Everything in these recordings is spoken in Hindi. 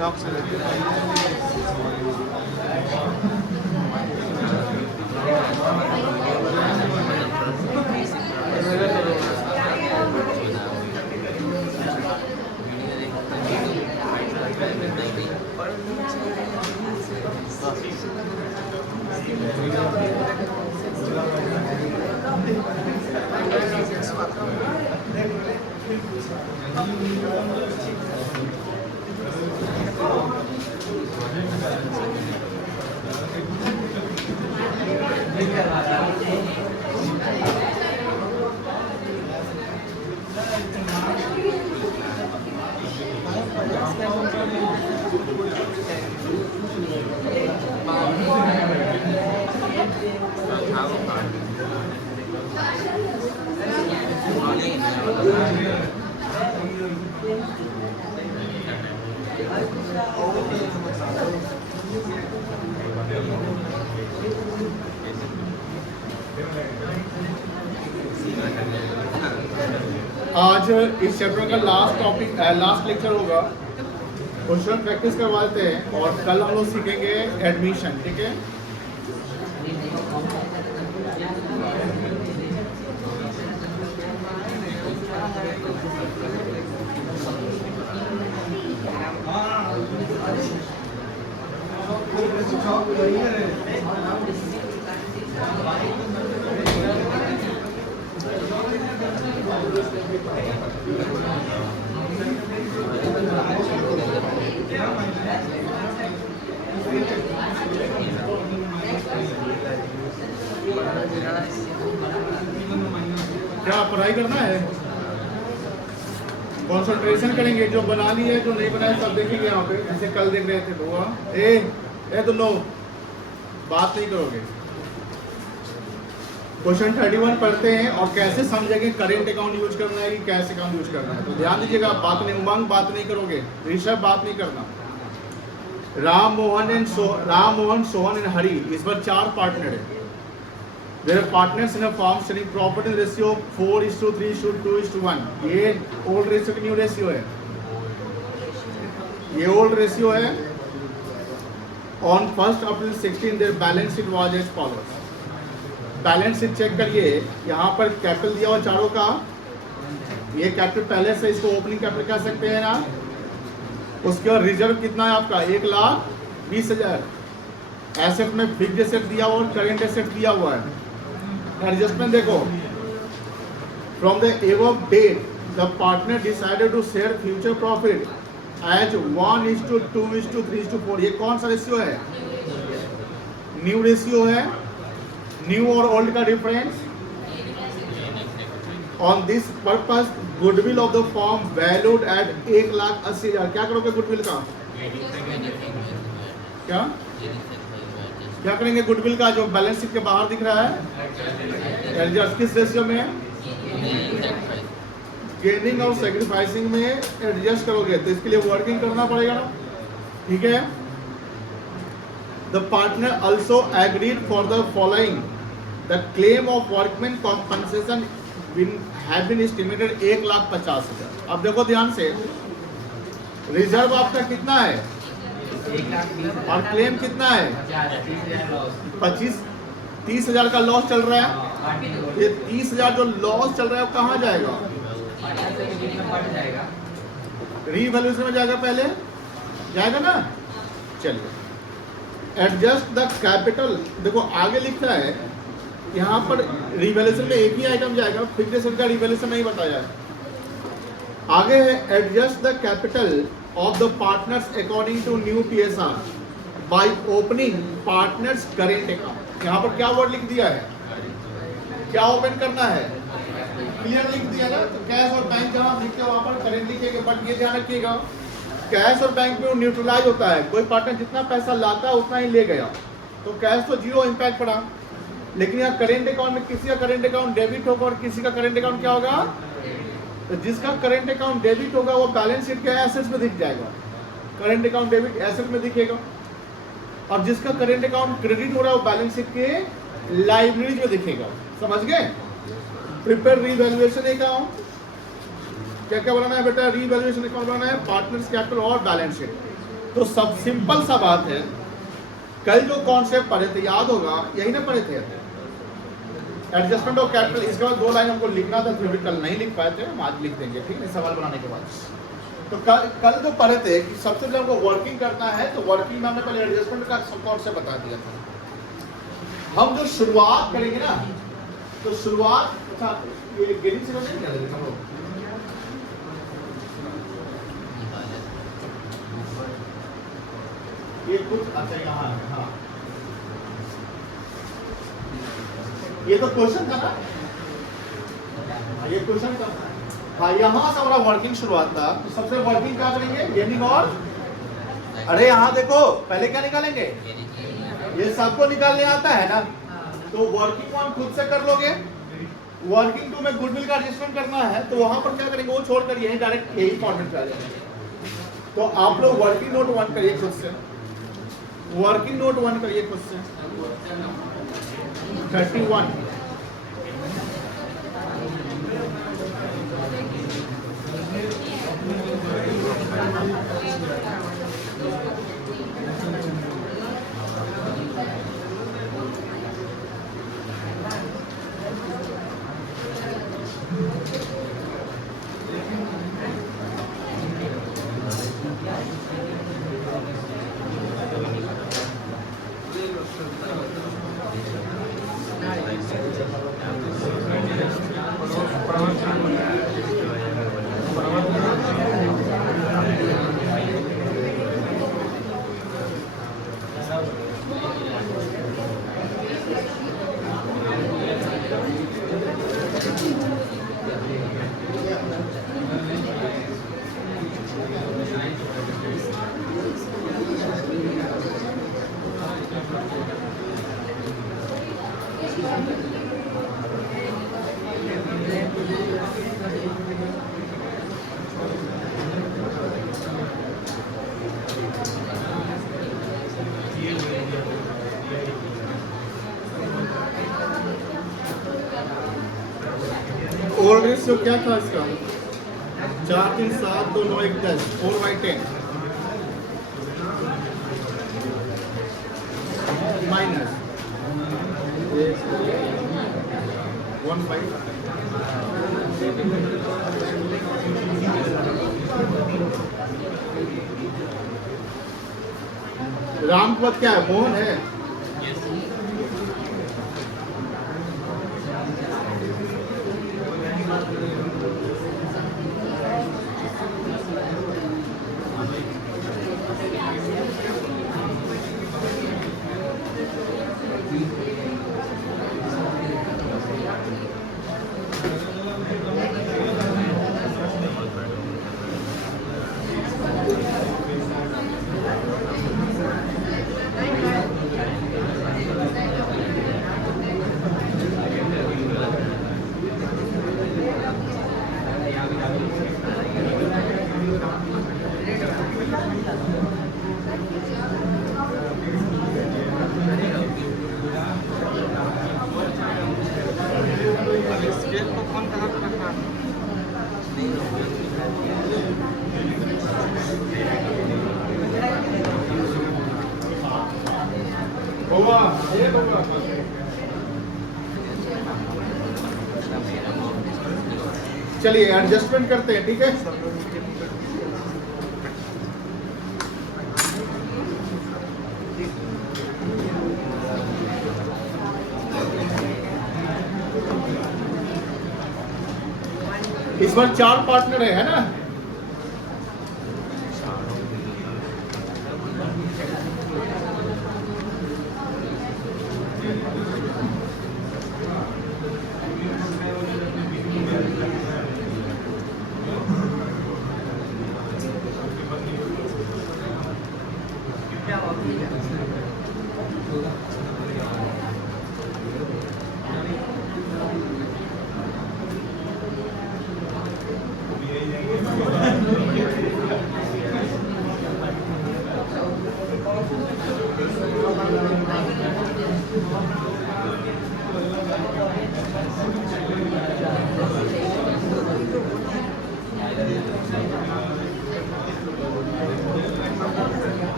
शौक से रहते आज इस चैप्टर का लास्ट लेक्चर होगा। क्वेश्चन प्रैक्टिस करवा देते हैं और कल हम लोग सीखेंगे एडमिशन। ठीक है, क्या पढ़ाई करना है, कंसंट्रेशन करेंगे। जो बना ली है, जो नहीं बनाए सब देखेंगे यहाँ पे, जैसे कल देख रहे थे। तो तुम लोग बात नहीं करोगे। क्वेश्चन 31 पढ़ते हैं और कैसे समझेंगे करेंट अकाउंट यूज करना है कि कैश अकाउंट यूज करना है। तो ध्यान दीजिएगा, बात नहीं, उमंग बात नहीं करोगे, ऋषभ बात नहीं करना। राम मोहन सोहन एंड हरी, इस बार 4 पार्टनर है। There are partners in a firm selling property ratio 4:3:2:1। ये ओल्ड रेशियो की न्यू रेशियो है, ये ओल्ड रेशियो है। On 1st April 16 their balance sheet was as follows। Balance sheet check करिए, यहाँ पर कैपिटल दिया हुआ चारों का। ये कैपिटल पहले से, इसको ओपनिंग कैपिटल कह सकते हैं ना। उसके बाद रिजर्व कितना है आपका, 1,20,000। एसेट में फिक्स्ड एसेट दिया हुआ और करेंट एसेट दिया हुआ है। एडजस्टमेंट देखो, from the above date the partner decided to share future profit as 1:2:3:4। ये कौन सा रेशियो है, न्यू रेशियो है। न्यू और ओल्ड का difference. On this purpose goodwill of the form valued at 1,80,000। क्या करोगे गुडविल का, क्या करेंगे गुडविल का, जो बैलेंस शीट के बाहर दिख रहा है। एडजस्ट किस रेशियो में, गेनिंग और सैक्रिफाइसिंग में एडजस्ट करोगे, तो इसके लिए वर्किंग करना पड़ेगा ना। ठीक है, the partner also agreed for the following. The claim of workman compensation have been estimated 1,50,000। अब देखो ध्यान से, रिजर्व आपका कितना है और क्लेम कितना है, 30,000 का लॉस चल रहा है। ये 30,000 जो लॉस चल रहा है वो कहाँ जाएगा, रीवैल्यूएशन में जाएगा, पहले जाएगा ना। चलिए, एडजस्ट द कैपिटल। देखो आगे लिखा है, यहाँ पर रीवैल्यूएशन में एक ही आइटम जाएगा, फिक्स्ड एसेट का रीवैल्यूएशन नहीं बताया है। आगे है adjust the capital of the partners according to new PSR by opening partners current account। यहाँ पर क्या वर्ड लिख दिया है, क्या ओपन करना है, क्लियर लिख दिया ना। तो कैश और बैंक जहाँ लिखते वहाँ पर करेंट लिखेंगे। बट ये ध्यान रखिएगा, कैश और बैंक में न्यूट्रलाइज होता है। कोई पार्टनर जितना पैसा लाता है उतना ही ले गया, तो कैश तो 0 इम्पैक्ट पड़ा। लेकिन यहाँ करेंट अकाउंट में किसी का करेंट अकाउंट डेबिट होगा और किसी का करेंट अकाउंट क्या होगा, तो जिसका करंट अकाउंट डेबिट होगा वो बैलेंस शीट के एसेट्स में दिख जाएगा, करंट अकाउंट डेबिट एसेट में दिखेगा। और जिसका करंट अकाउंट क्रेडिट हो रहा है वो बैलेंस शीट के लाइबिलिटीज में दिखेगा। समझ गए, प्रिपेयर रीवैल्यूएशन अकाउंट। क्या क्या बनाना है बेटा, रीवैल्यूएशन अकाउंट बनाना है, पार्टनर्स कैपिटल और बैलेंस शीट। तो सब सिंपल सा बात है, कल जो कॉन्सेप्ट पढ़े थे याद होगा, यही ना पढ़े थे एडजस्टमेंट ऑफ कैपिटल। इसके बाद 2 लाइन हमको लिखना था, थ्योरेटिकल नहीं लिख पाए थे, हम आज लिख देंगे, ठीक है, सवाल बनाने के बाद। तो कल जो पढ़े थे कि सबसे पहले हमको वर्किंग करना है, तो वर्किंग में हमने पहले एडजस्टमेंट का कॉन्सेप्ट बता दिया था। हम जो शुरुआत करेंगे ना, तो शुरुआत, अच्छा ये गेटिंग से नहीं निकालेंगे हम लोग, ये कुछ अच्छा यहाँ है, हाँ ये तो क्वेश्चन था ना, ये क्वेश्चन था, हाँ यहाँ से हमारा वर्किंग शुरुआत था। तो सबसे वर्किंग क्या करेंगे, गेनिंग और, अरे यहाँ देखो पहले क्या निकालेंगे, ये सबको निकालने आता है ना, तो वर्किंग 1 खुद से कर लोगे, वर्किंग 2 में गुडविल का एडजस्टमेंट करना है, तो वहां पर क्या करेंगे, वो छोड़कर यही डायरेक्ट यही फॉर्मेट कर देंगे। तो आप लोग वर्किंग नोट 1 करिए खुद से, वर्किंग नोट 1 करिए खुद से, 31 ओल्ड रेशियो क्या था इसका, 4 3 7 2 9 1 10, 4/10 माइनस 1/5। रामपद क्या है, मोहन है, चलिए एडजस्टमेंट करते हैं, ठीक है। इस बार 4 पार्टनर है ना,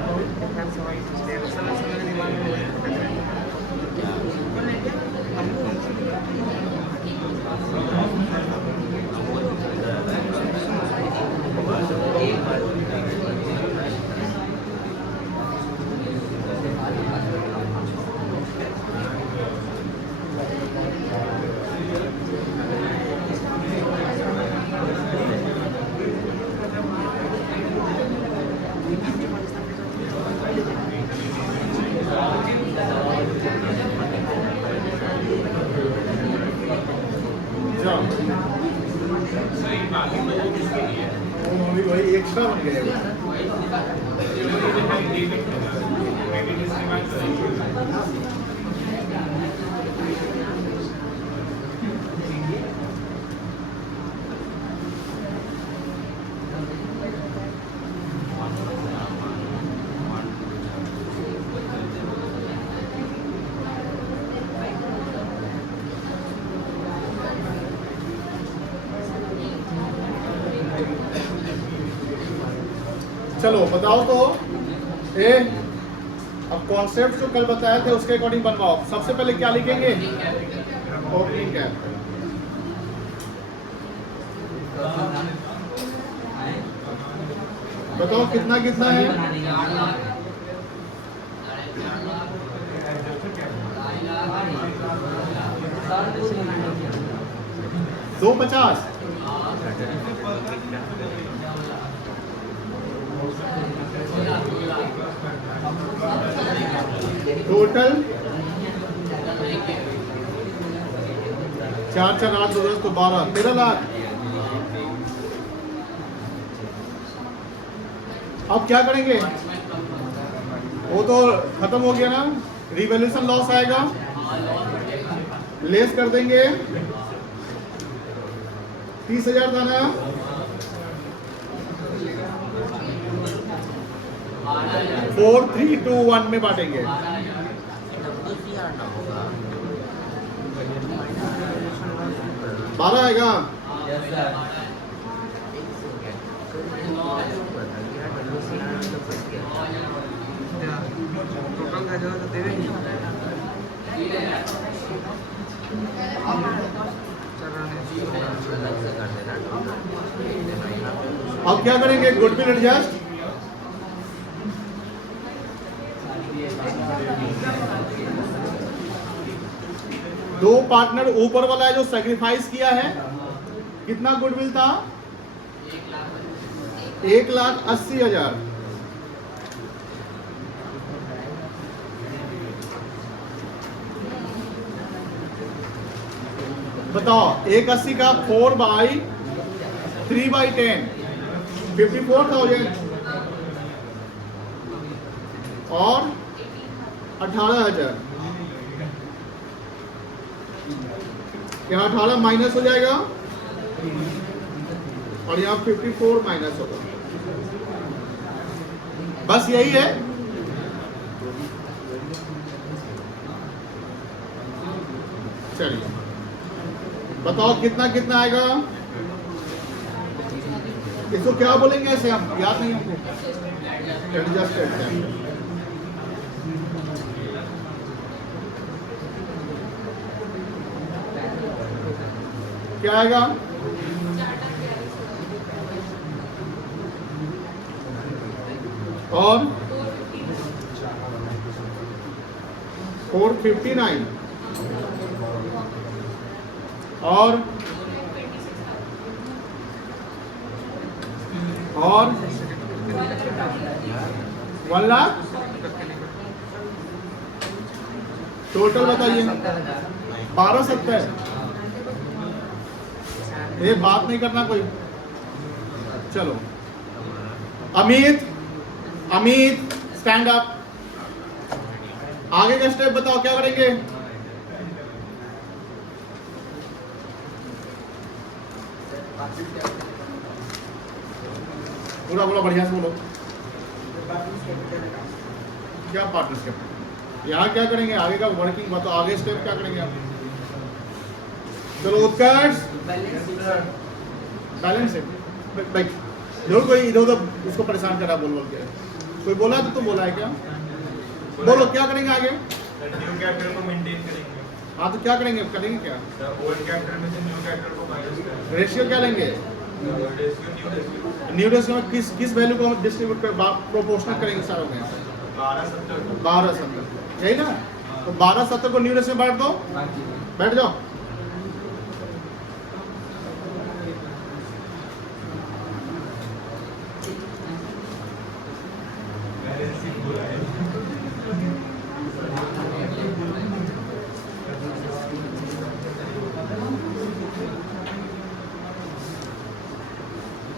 वही एक्स्ट्रा बन गया। चलो बताओ तो ए, अब कॉन्सेप्ट जो कल बताया था उसके अकॉर्डिंग बनवाओ। सबसे पहले क्या लिखेंगे? Opening cap. बताओ कितना कितना है? 250। टोटल 4 4 8 2 10 तो 12 13 लाख। अब क्या करेंगे? वो तो खत्म हो गया ना, रिवैल्यूएशन लॉस आएगा, लेस कर देंगे 30,000 था ना, 4 3 2 1 में बांटेंगे। 12 आएगा। अब क्या करेंगे? Goodwill adjust. दो पार्टनर ऊपर वाला है जो सैक्रिफाइस किया है, कितना गुडविल था? 1,80,000। बताओ 180 का 4/3/10 54,000 और 18,000। यहाँ 18 माइनस हो जाएगा और यहाँ 54 माइनस होगा। बस यही है। चलिए बताओ कितना कितना आएगा? इसको क्या बोलेंगे? ऐसे हम याद नहीं हमको। एडजस्टेड क्या आएगा? और 459 और 1 लाख। टोटल बताइए। 1270। ये बात नहीं करना कोई। चलो अमित स्टैंड अप। आगे का स्टेप बताओ क्या करेंगे? पूरा बढ़िया से बोलो। क्या पार्टनरशिप? यहाँ क्या करेंगे? आगे का वर्किंग बताओ। आगे स्टेप क्या करेंगे आप? चलो उत्कर्ष बैलेंस है भाई। जरूर कोई इधर उधर उसको परेशान करा बोल के। कोई बोला तो तुम बोला है क्या? बोलो क्या करेंगे आगे? न्यू कैपिटल को मेंटेन करेंगे। हाँ तो क्या करेंगे क्या? ओल्ड कैपिटल में से न्यू कैपिटल को माइनस करेंगे। रेशियो क्या लेंगे? न्यू रेशियो में किस वैल्यू को हम डिस्ट्रीब्यूट कर प्रोपोर्शनल करेंगे सारों में? 12-70 यही ना। तो 12-70 को न्यू रेशियो में बांट दो। बैठ जाओ।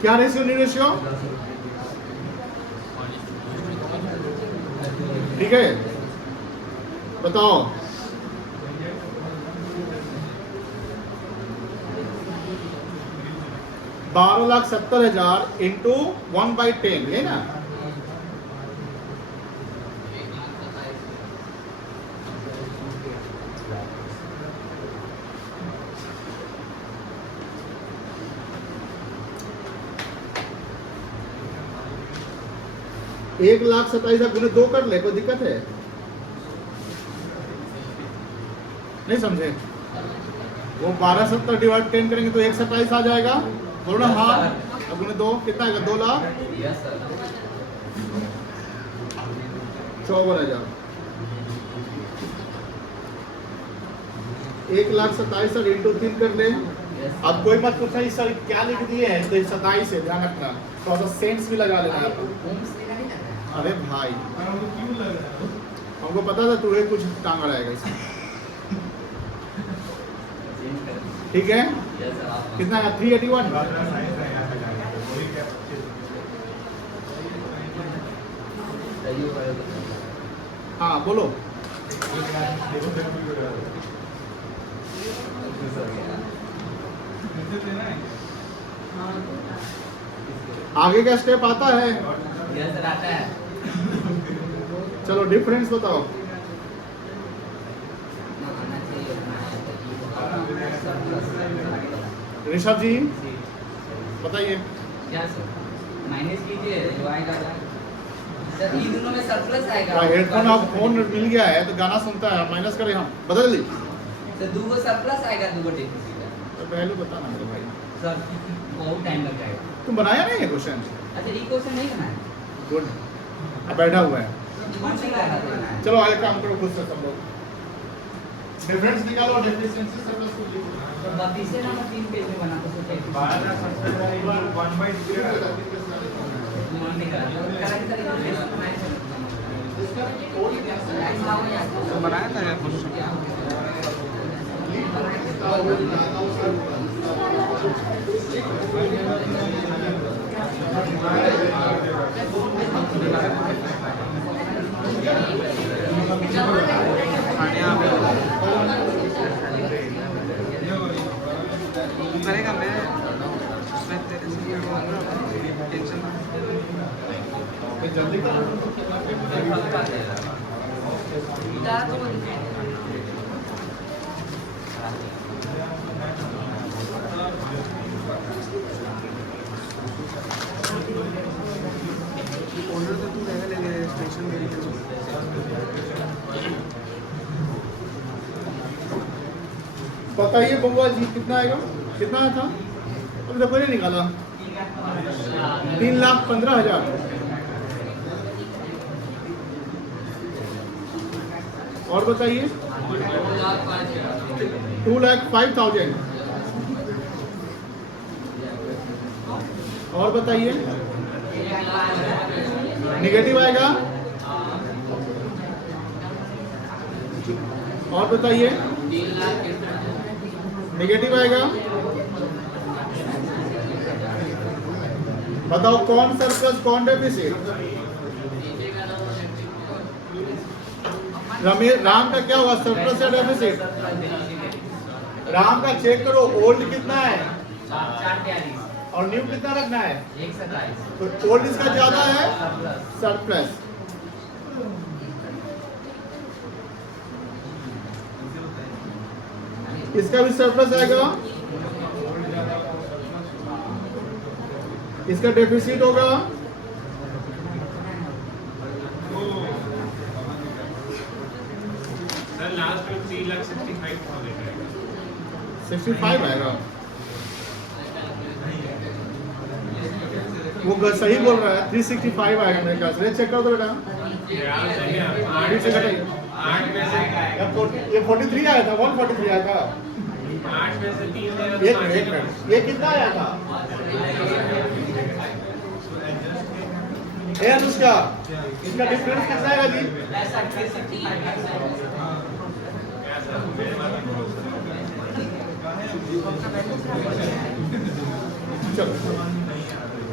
क्या रेशियो नहीं रेशियो? ठीक है, बताओ। $12,70,000 इंटू 1/10 है ना। $1,27,000 गुने 2 कर ले, कोई दिक्कत है? नहीं समझे? वो 1270 डिवाइड 10 करेंगे तो 127 आ जाएगा, बोलो ना। हाँ, अब गुने 2 कितना आएगा? 2,54,000। 1,27,000 इंटू 3 कर ले। अब कोई मत पूछना इस सर क्या लिख दिए है, तो 27 है, ध्यान रखना। थोड़ा सा सेंस भी लगा लेना। अरे भाई क्यों लग रहा है? हमको पता था तुम्हें कुछ टांगा रहेगा इसमें। ठीक है, कितना है? 381। हाँ बोलो। आगे का स्टेप आता है। चलो डिफरेंस बताओ। ऋषभ जी बताइए। क्या सर? माइनस कीजिए जो आएगा सर। ये दोनों में सरप्लस आएगा। हेडफोन आप फोन मिल गया है तो गाना सुनता है, माइनस करें हम, बदल ली सर। दूगो सरप्लस आएगा, दूगो डेफिसिट। तो पहले बताना मेरे भाई। सर बहुत टाइम लग जाएगा। तुम बनाया नहीं है क्वेश्चन? अच्छा ये क्वेश्चन नहीं बनाया। गुड, अब बैठा हुआ है। कौन सी करना देना है? चलो आगे काम करो खुद से सब लोग। डिफरेंस निकालो, डेफिशिएंसी सब लोग को लिखो। तो 32 नंबर 3 पेज में बना तो सोचे 12,70,000 1/3 मान निकाल करेक्ट तरीके से बनाए सर। बनाया था क्या क्वेश्चन? करेगा मैं तेरे से टेंशन जल्दी करो। ऑर्डर तो तू रहेगा लेके स्टेशन में बताइए बउआ जी कितना आएगा? कितना आया था अभी तक नहीं निकाला? 3,15,000। और बताइए 2,05,000। और बताइए निगेटिव आएगा? और बताइए निगेटिव आएगा? बताओ कौन सरप्लस कौन डेफिसिट? रमेश राम का क्या हुआ, सरप्लस या डेफिसिट? राम का चेक करो, ओल्ड कितना है 443 और न्यू कितना रखना है? 127 तो ओल्ड इसका ज्यादा है, सरप्लस। इसका भी सरप्लस आएगा, इसका डेफिसिट होगा। सर लास्ट में 3,65,000 आएगा। 65 आएगा। वो सही बोल रहा है, 365 आएगा मेरे ख्याल से। चेक कर दो बेटा, यार सही है। 8 से घटाइए। 8 में से ये 43 आया था, 143 आया था। 8 में से 3 देगा तो एक 5 मिनट, ये कितना आया था? ए अनुष्का, इसका डिफरेंस कितना आएगा जी? चलो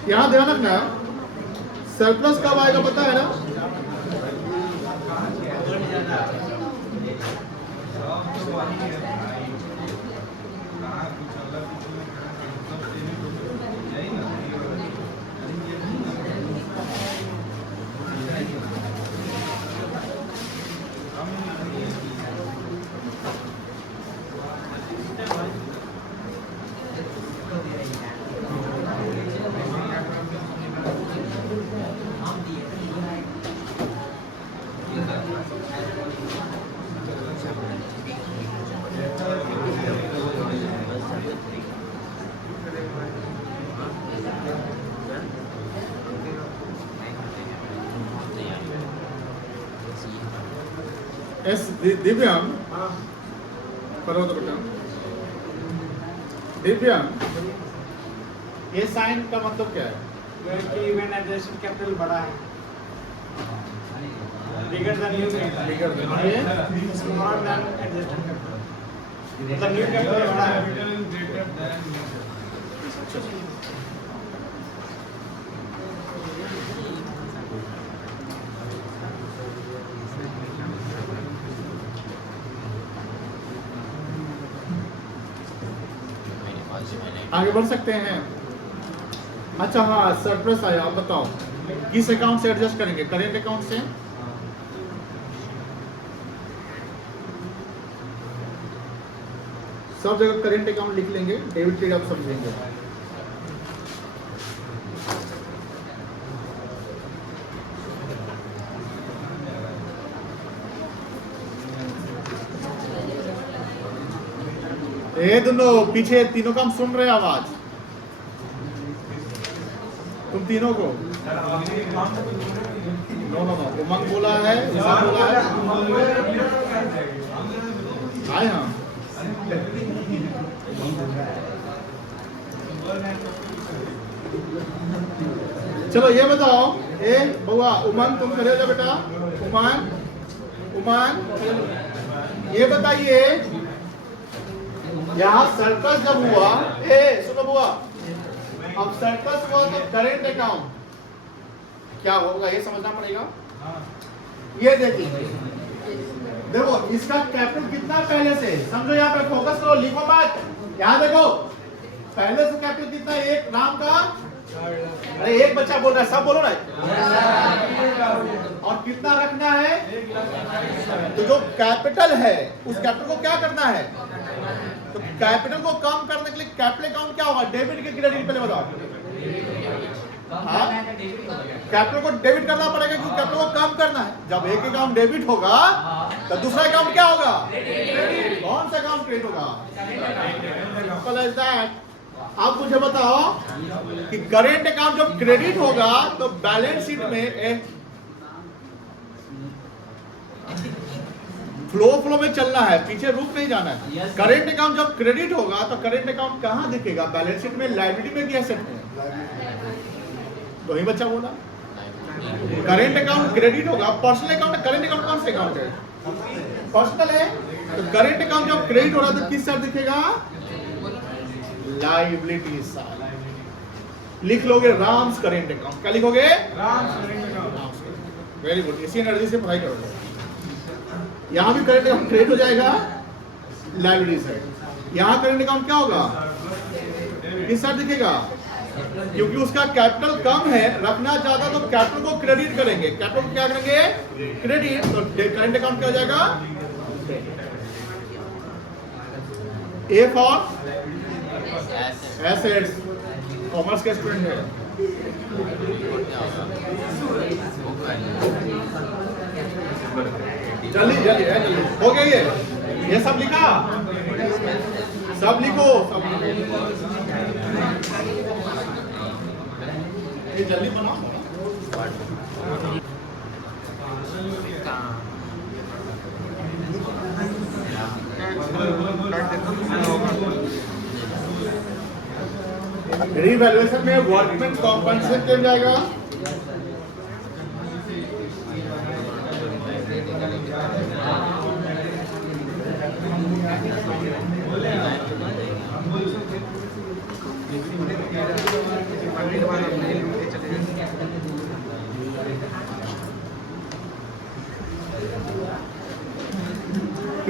यहाँ ध्यान रखना, सरप्लस कब आएगा पता है ना? एस दिव्यांग करो तो बेटा। दिव्यांग, ये साइन का मतलब क्या है? कि when adjusted capital बड़ा है, bigger than new capital, Bigger than, और ये smaller than adjusted capital, मतलब new capital बड़ा है। आगे बढ़ सकते हैं। अच्छा हाँ, सरप्लस आया, आप बताओ किस अकाउंट से एडजस्ट करेंगे? करेंट अकाउंट से। सब जगह करेंट अकाउंट लिख लेंगे, डेबिट क्रेडिट आप समझेंगे। ये दोनों पीछे तीनों काम सुन रहे आवाज, तुम तीनों को। नो नो नो, उमंग बोला है, ईसा बोला है, आए हाँ। चलो ये बताओ, ए बउआ उमंग तुम खड़े हो जाओ बेटा। उमंग ये बताइए, यहाँ सरप्लस जब हुआ, सुनो बुआ, अब सरप्लस हुआ तो करेंट अकाउंट क्या होगा ये समझना पड़ेगा। ये देखिए, देखो इसका कैपिटल कितना पहले से, समझो यहाँ पे फोकस करो, लिखो मत। यहाँ देखो पहले से कैपिटल कितना, एक नाम का, अरे एक बच्चा बोल रहा है, सब बोलो ना। और कितना रखना है, तो जो कैपिटल है उस कैपिटल को क्या करना है, तो कैपिटल को कम करने के लिए कैपिटल अकाउंट क्या होगा, डेबिट के क्रेडिट, पहले बताओ। हाँ, कैपिटल को डेबिट करना पड़ेगा क्योंकि कैपिटल को कम करना है। जब एक अकाउंट डेबिट होगा तो दूसरा अकाउंट क्या होगा, कौन सा अकाउंट क्रेडिट होगा। Simple as that. अब मुझे बताओ कि करेंट अकाउंट जब क्रेडिट होगा तो बैलेंस शीट में फ्लो में चलना है, पीछे रुक नहीं जाना है। करेंट अकाउंट जब क्रेडिट होगा तो करेंट अकाउंट कहाँ दिखेगा, बैलेंस शीट में, लायबिलिटी में कि एसेट में। तो ही बच्चा बोला करेंट अकाउंट क्रेडिट होगा, पर्सनल अकाउंट, करेंट अकाउंट कौन से अकाउंट है, पर्सनल है। तो करेंट अकाउंट जब क्रेडिट हो रहा है तो किस साइड दिखेगा, लायबिलिटी साइड। लिख लोगे राम्स करेंट अकाउंट, क्या लिखोगे, राम्स। वेरी गुड, इसी एनर्जी से पढ़ाई करोगे। यहाँ भी करेंट अकाउंट क्रेडिट हो जाएगा, लायबिलिटी साइड। यहाँ करेंट अकाउंट क्या होगा, किस साइड दिखेगा, क्योंकि उसका कैपिटल कम है, रखना ज्यादा, तो कैपिटल को क्रेडिट करेंगे। कैपिटल को क्या करेंगे, क्रेडिट। तो करेंट अकाउंट क्या हो जाएगा, ए फॉर एसेट्स। कॉमर्स के स्टूडेंट है, जल्दी जल्दी है, जल्दी हो गया ये सब लिखा, सब लिखो, सब लिखो। ये जल्दी बनाओ। रीवैल्यूएशन में वर्कमैन कॉम्पनसेट किया जाएगा। मंदिर वाला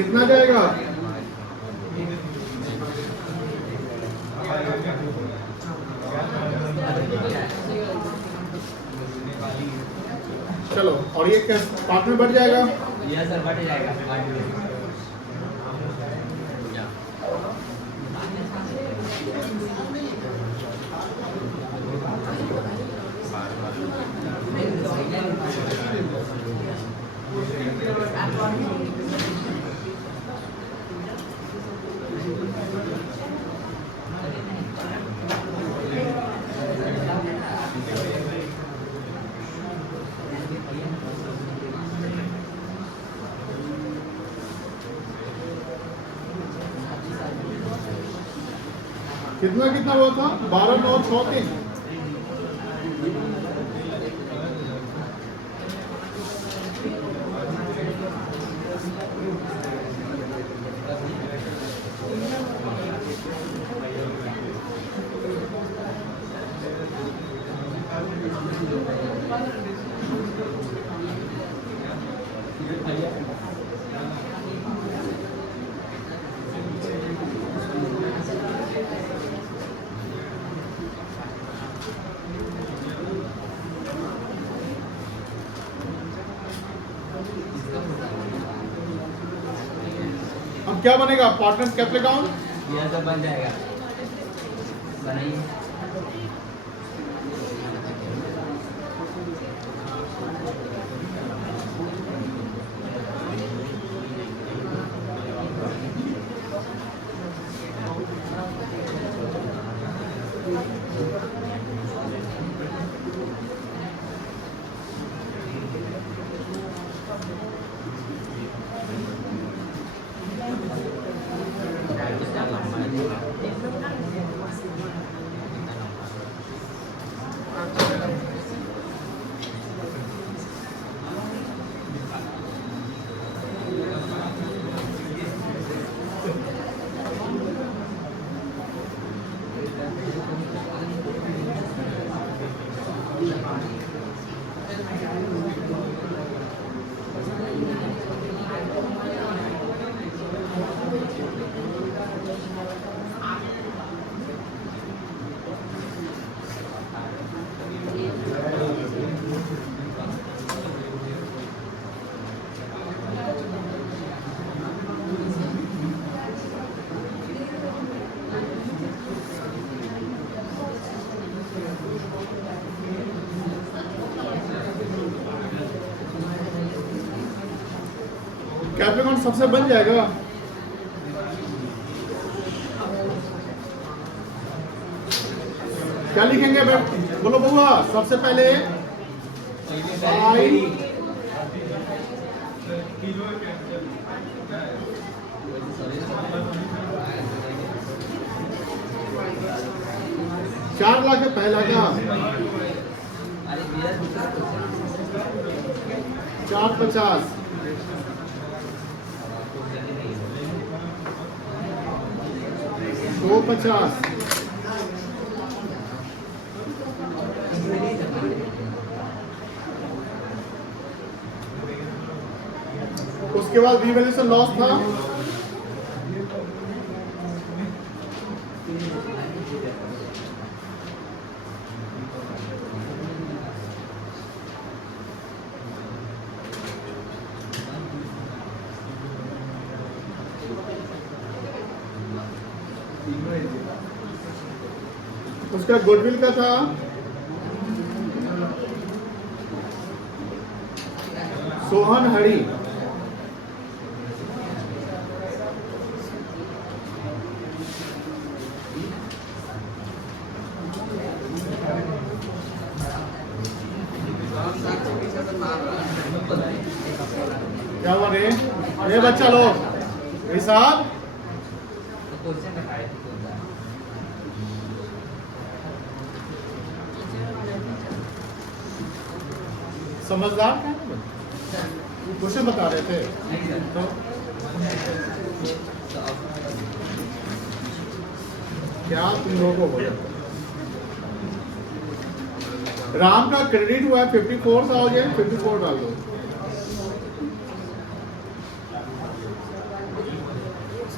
कितना जाएगा? चलो, और ये कैसे पार्ट में बढ़ जाएगा? यह सर बढ़ जाएगा कितना कितना हुआ था? 12, 9, 6, 3। अब क्या बनेगा? Partners capital account. यह सब बन जाएगा, बनाइए। कैपिटल अकाउंट सबसे बन जाएगा। क्या लिखेंगे बोलो बउआ? सबसे पहले चार लाख पहला का 450 250 उसके बाद रिवैल्यूएशन लॉस था उसका गुडविल का था सोहन हरी, क्या हुआ रे? ये बच्चा लोग हिसाब समझदार क्वेश्चन बता रहे थे तो क्या तुम लोगों को राम का क्रेडिट हुआ है 54,000 54 डाल दो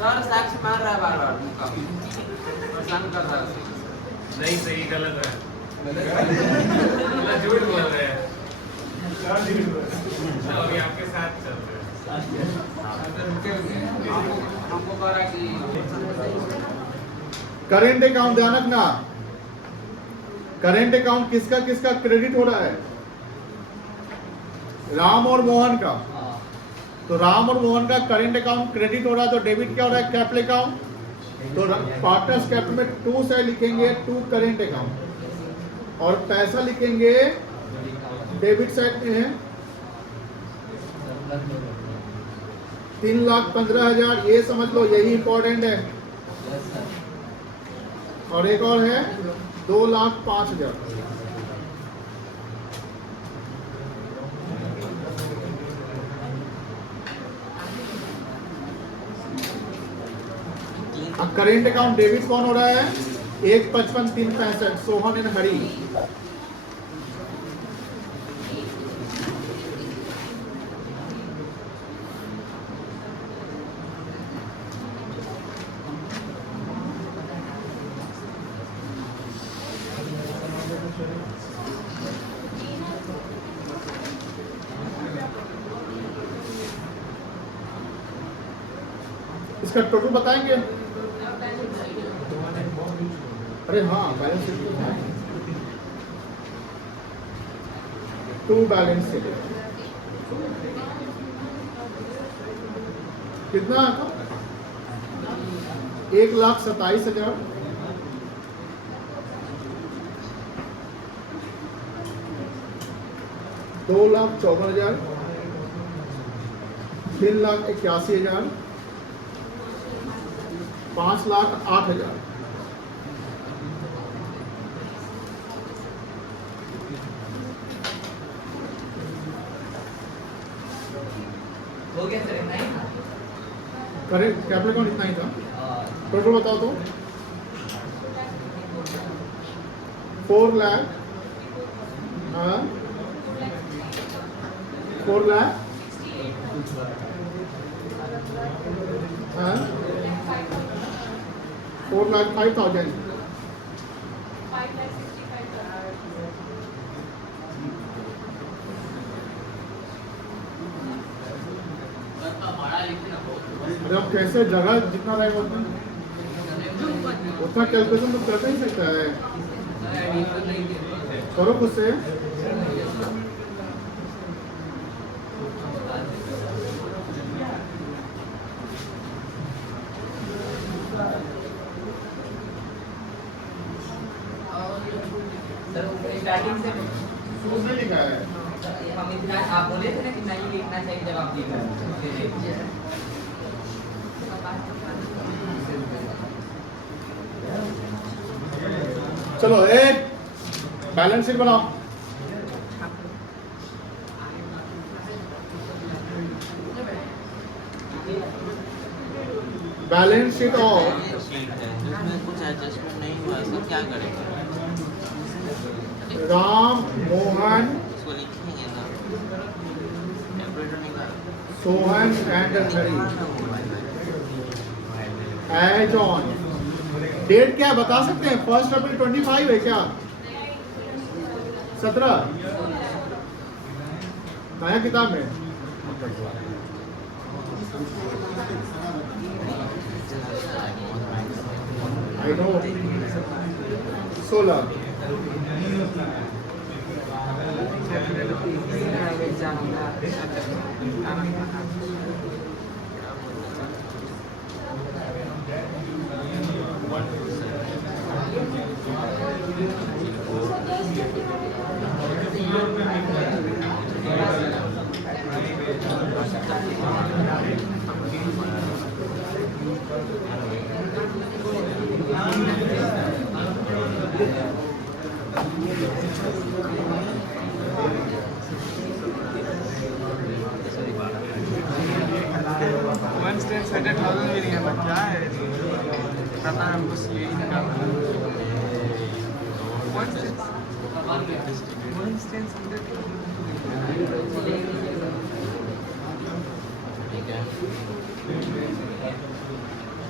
सर साक्ष मार रहा है बार बार मुक्का परेशान कर रहा है नहीं सही गलत है मतलब झूठ बोल रहे हैं अभी आपके साथ चल रहे हैं हमको कह रहा कि करेंट अकाउंट ध्यान रखना, करेंट अकाउंट किसका किसका क्रेडिट हो रहा है? राम और मोहन का। तो राम और मोहन का करेंट अकाउंट क्रेडिट हो रहा है, तो डेबिट क्या हो रहा है? Capital account. तो पार्टनर्स कैपिटल में 2 से लिखेंगे 2 करेंट अकाउंट और पैसा लिखेंगे डेबिट साइड में है 3,15,000। ये समझ लो यही इंपॉर्टेंट है। और एक और है 2,05,000। अब करेंट अकाउंट डेबिट कौन हो रहा है? 1,55,365 सोहन एंड हरी। इसका टोटल बताएंगे? अरे हाँ, बैलेंस शीट तो है। 2 बैलेंस शीट कितना? 1,27,000, 2,54,000, 3,81,000, 5,08,000। हो गया सर नहीं करेक्ट, कैपिटल अकाउंट इतना ही था। टोटल बताओ तो 4 लाख, हाँ 4 लाख, हाँ 4,05,000। अरे अब कैसे जगह जितना रहेगा उतना कैलकुलेशन तो कर नहीं सकता है। करो खुद से। सर स्टार्टिंग से उसने लिखा है हम इतना आप बोले थे ना कि नहीं लिखना चाहिए जब आप लिख रहे हैं। चलो एक बैलेंस शीट बनाओ। बैलेंस शीट और जिसमें कुछ एडजस्टमेंट नहीं हुआ है क्या करेंगे? राम मोहन इसको लिखेंगे ना टेम्परेचर निकाल Sohan and Hari as on. Date क्या बता सकते हैं? 1 अप्रैल 25 है क्या? 17 नया किताब में आई नो 16 वन स्टेन 100,000 भी नहीं है ना, क्या है पता है हमको यही निकालना है। वन स्टेन 100,000 ठीक है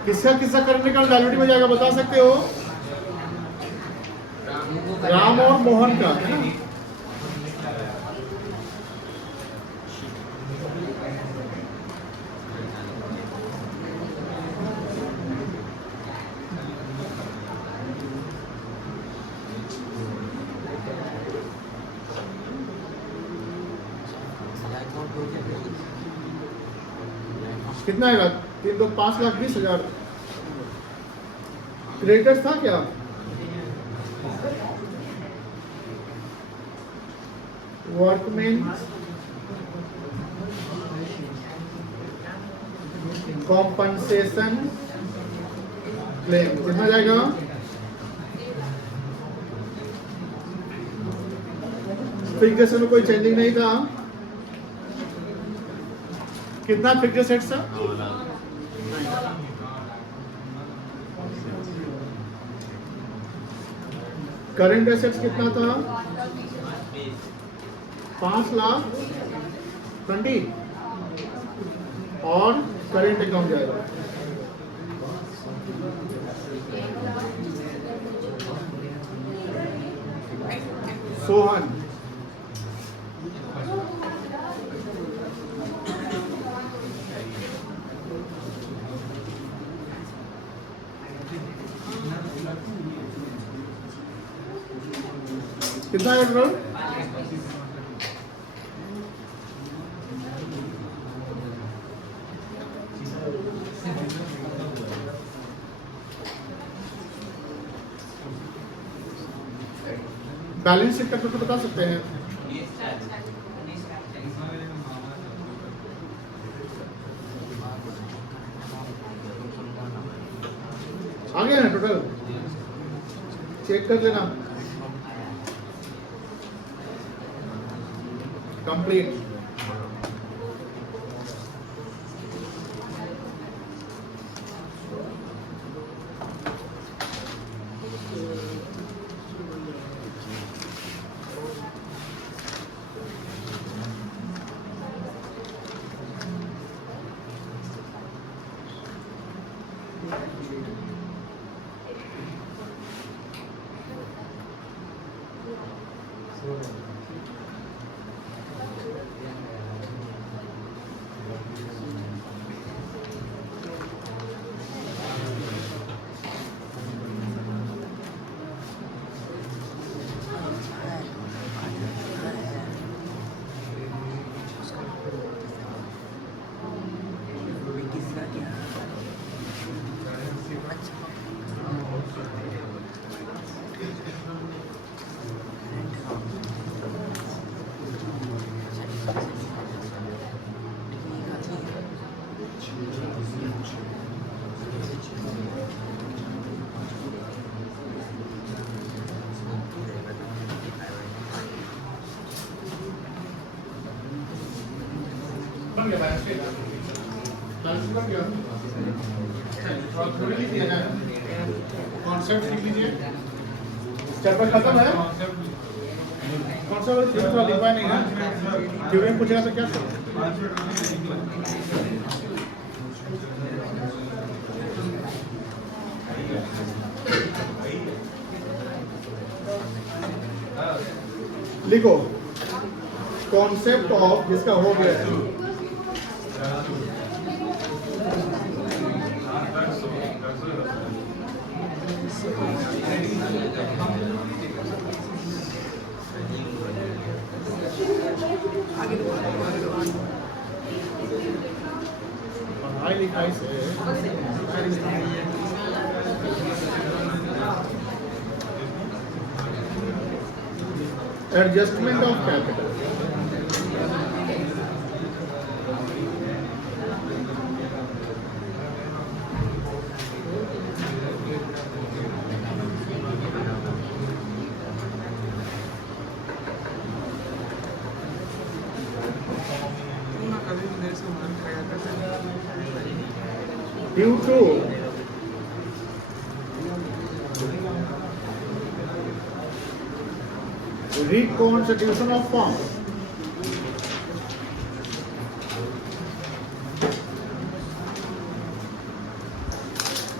किसका किसका करंट अकाउंट लायबिलिटी में जाएगा बता सकते हो? राम और मोहन का, है ना? कितना आएगा? 3 2 5,20,000। क्रेडिटर्स था क्या? वर्कमैन कॉम्पनसेशन क्लेम कितना जाएगा? फिक्सेशन में कोई चेंजिंग नहीं था। कितना फिक्स एसेट्स था? करंट एसेट्स कितना था? 5,20,000 और करंट अकाउंट जाएगा सोहन। कितना है टोटल? बैलेंस शीट करके तो बता सकते हैं। आ गया ना टोटल? चेक कर लेना। कंप्लीट। बन गया बैलेंस शीट। बैलेंस शीट बन गया। और थोड़ी लिखिए ना, कॉन्सेप्ट लिख लीजिए। चैप्टर खत्म है। कॉन्सेप्ट थोड़ा लिखवाया नहीं है। थ्योरम पूछेगा तो क्या करें? लिखो कॉन्सेप्ट ऑफ, जिसका हो गया है पढ़ाई लिखाई से adjustment of capital. Due to reconstitution of firm,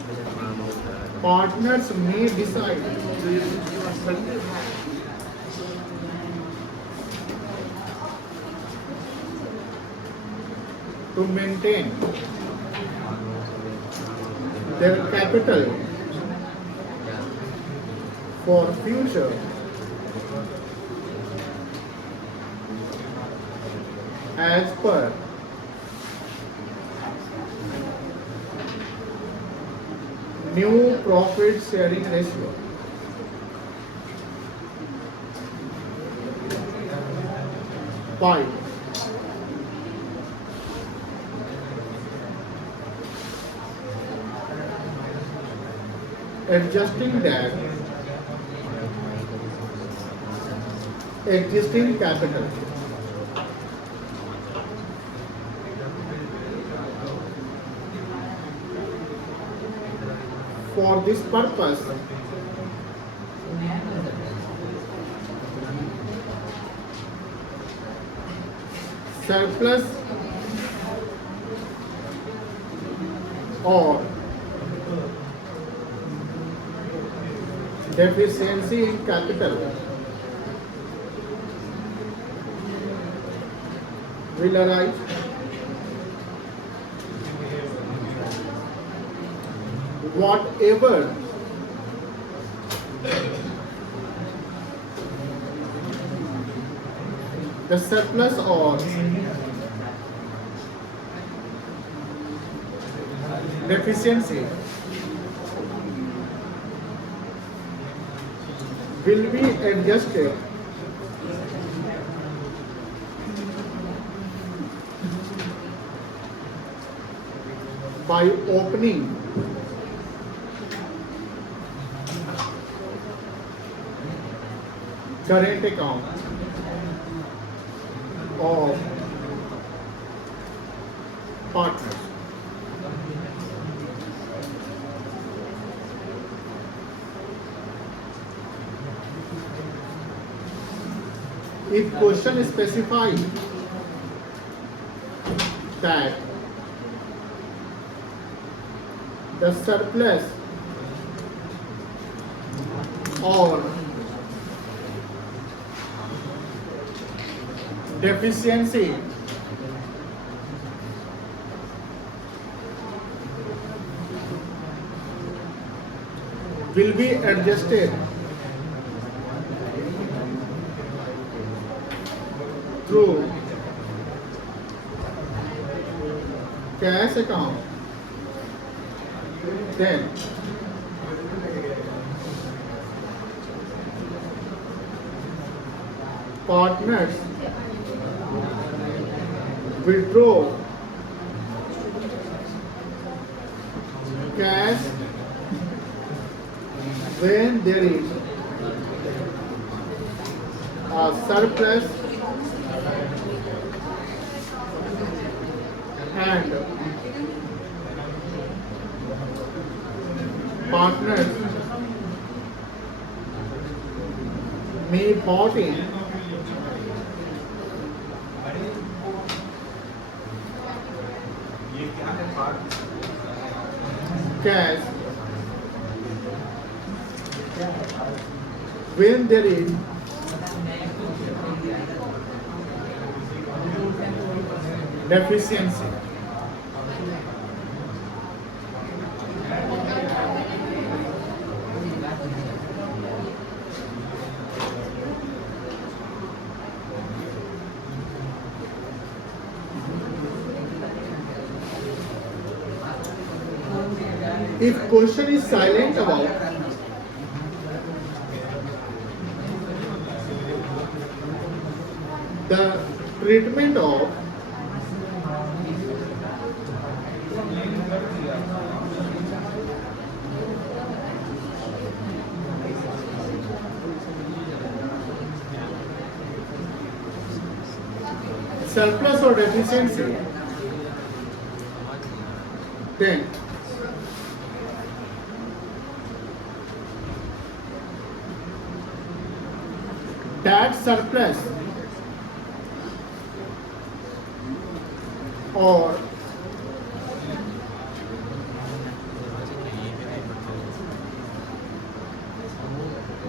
partners may decide to maintain their capital for future as per new profit sharing ratio. Five. Adjusting that existing capital for this purpose surplus or deficiency in capital will arise whatever the surplus or deficiency will be adjusted by opening current account of partners. If question specifies that the surplus or deficiency will be adjusted through cash account, then partners withdraw cash when there is a surplus and partners may bought in cash when there is deficiency. If question is silent about the treatment of surplus or deficiency, then that surplus or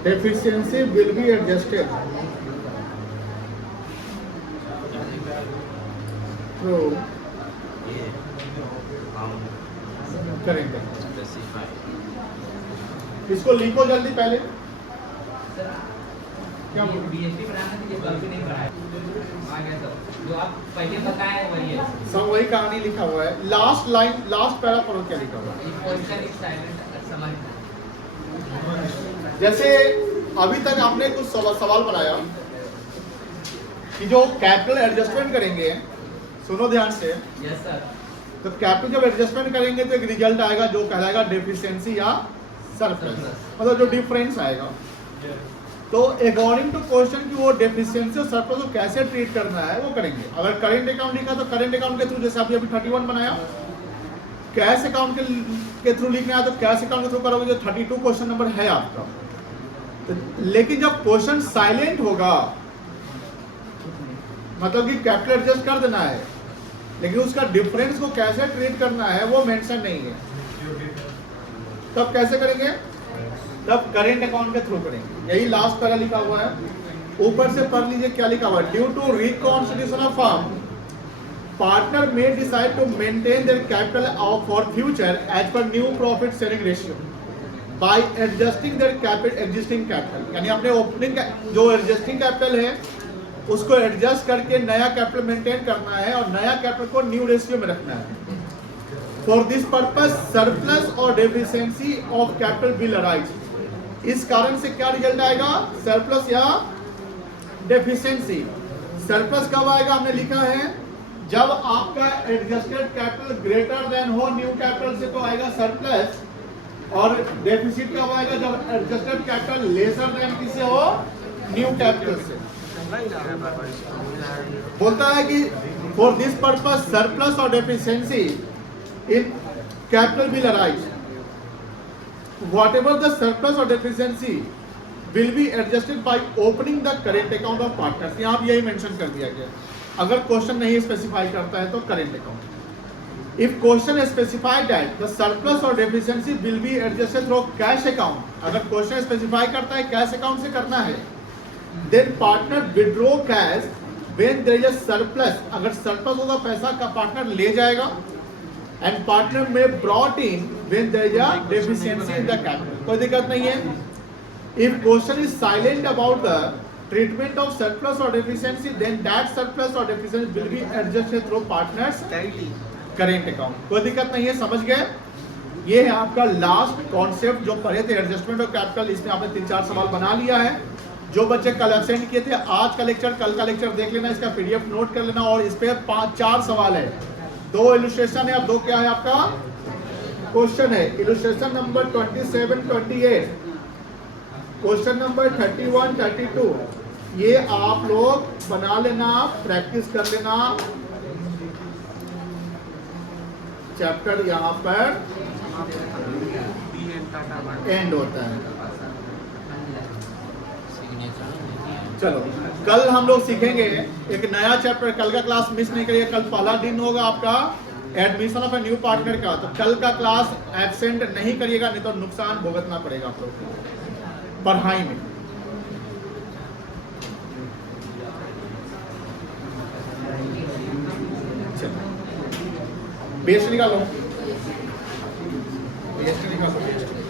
deficiency will be adjusted through ये हम current. स्पेसिफाई इसको लिखो जल्दी पहले। सर क्या ये बीएसपी बनाना था, ये कल भी नहीं पढ़ाया आ गया सर, जो आप पहले बताए वही है। सब वही कहानी लिखा हुआ है। लास्ट लाइन, लास्ट पैरा पढ़ो क्या लिखा हुआ है। ये क्वेश्चन इज साइलेंट समझ। जैसे अभी तक आपने कुछ सवाल बनाया कि जो कैपिटल एडजस्टमेंट करेंगे, सुनो ध्यान से, यस सर। तो कैपिटल जब एडजस्टमेंट करेंगे तो एक रिजल्ट आएगा जो कहलाएगा डेफिशिएंसी या सरप्लस, मतलब जो डिफरेंस आएगा। तो अकॉर्डिंग टू क्वेश्चन की वो डेफिशिएंसी और सरप्लस को कैसे ट्रीट करना है वो करेंगे। अगर करेंट अकाउंट लिखा तो करेंट अकाउंट के थ्रू, जैसे आपने अभी 31 बनाया, कैश अकाउंट के थ्रू लिखना है तो कैश अकाउंट के थ्रू करोगे, जो 32 क्वेश्चन नंबर है आपका। तो लेकिन जब क्वेश्चन साइलेंट होगा, मतलब कि कैपिटल एडजस्ट कर देना है, लेकिन उसका डिफरेंस को कैसे ट्रीट करना है वो मेंशन नहीं है, तब कैसे करेंगे? तब करेंट अकाउंट के थ्रू करेंगे। यही लास्ट पैरा लिखा हुआ है। ऊपर से पढ़ लीजिए क्या लिखा हुआ है। Due to reconstitution of firm, partner may decide to maintain their capital for future as per new profit sharing ratio by adjusting their capital existing capital, यानी अपने ओपनिंग जो एग्जिस्टिंग कैपिटल है उसको एडजस्ट करके नया कैपिटल मेंटेन करना है और नया कैपिटल को न्यू रेशियो में रखना है। फॉर दिस पर्पस सरप्लस और deficiency of capital will arise. इस कारण से क्या रिजल्ट आएगा? सरप्लस या डेफिशिएंसी। सरप्लस कब आएगा? हमने लिखा है जब आपका एडजस्टेड कैपिटल ग्रेटर देन हो न्यू कैपिटल से, तो आएगा सरप्लस। और डेफिसिट कब आएगा? जब एडजस्टेड कैपिटल लेसर देन किससे हो? न्यू कैपिटल से। बोलता है कि फॉर दिस पर्पस सरप्लस और deficiency in capital will arise. Whatever the surplus or deficiency will be adjusted by opening the current account of partners। यहाँ आप यही मेंशन कर दिया गया। अगर क्वेश्चन नहीं स्पेसिफाई करता है तो current account. If question specified that the surplus और deficiency will be adjusted through cash account, अगर क्वेश्चन स्पेसिफाई करता है कैश अकाउंट से करना है, then partner withdraw cash when there is a surplus. अगर सरप्लस होगा पैसा का पार्टनर ले जाएगा, एंड पार्टनर में brought in when there is a deficiency in the capital. कोई दिक्कत नहीं है। If question is silent about the treatment of surplus और डेफिशिएंसी, देन दैट सरप्लस और deficiency will be adjusted through partners current account. कोई दिक्कत नहीं है, समझ गए? ये है आपका लास्ट कॉन्सेप्ट जो पढ़े थे, एडजस्टमेंट ऑफ कैपिटल। इसमें आपने 3-4 सवाल बना लिया है। जो बच्चे कल एब्सेंट किए थे, आज का लेक्चर, कल का लेक्चर देख लेना, इसका पीडीएफ नोट कर लेना। और इस पे 5-4 सवाल है, 2 इलस्ट्रेशन है, अब 2 क्या है आपका क्वेश्चन है। इलस्ट्रेशन नंबर 27, 28, क्वेश्चन नंबर 31, 32, ये आप लोग बना लेना, प्रैक्टिस कर लेना। चैप्टर यहाँ पर एंड होता है। चलो कल हम लोग सीखेंगे एक नया चैप्टर। कल का क्लास मिस नहीं करिए, कल पहला दिन होगा आपका admission of a new partner का। तो कल का क्लास एब्सेंट नहीं करिएगा, नहीं तो नुकसान भुगतना पड़ेगा आप लोग को पढ़ाई में। चलो बेस्ट निकालो, बेस्ट निकालो, बेस्ट।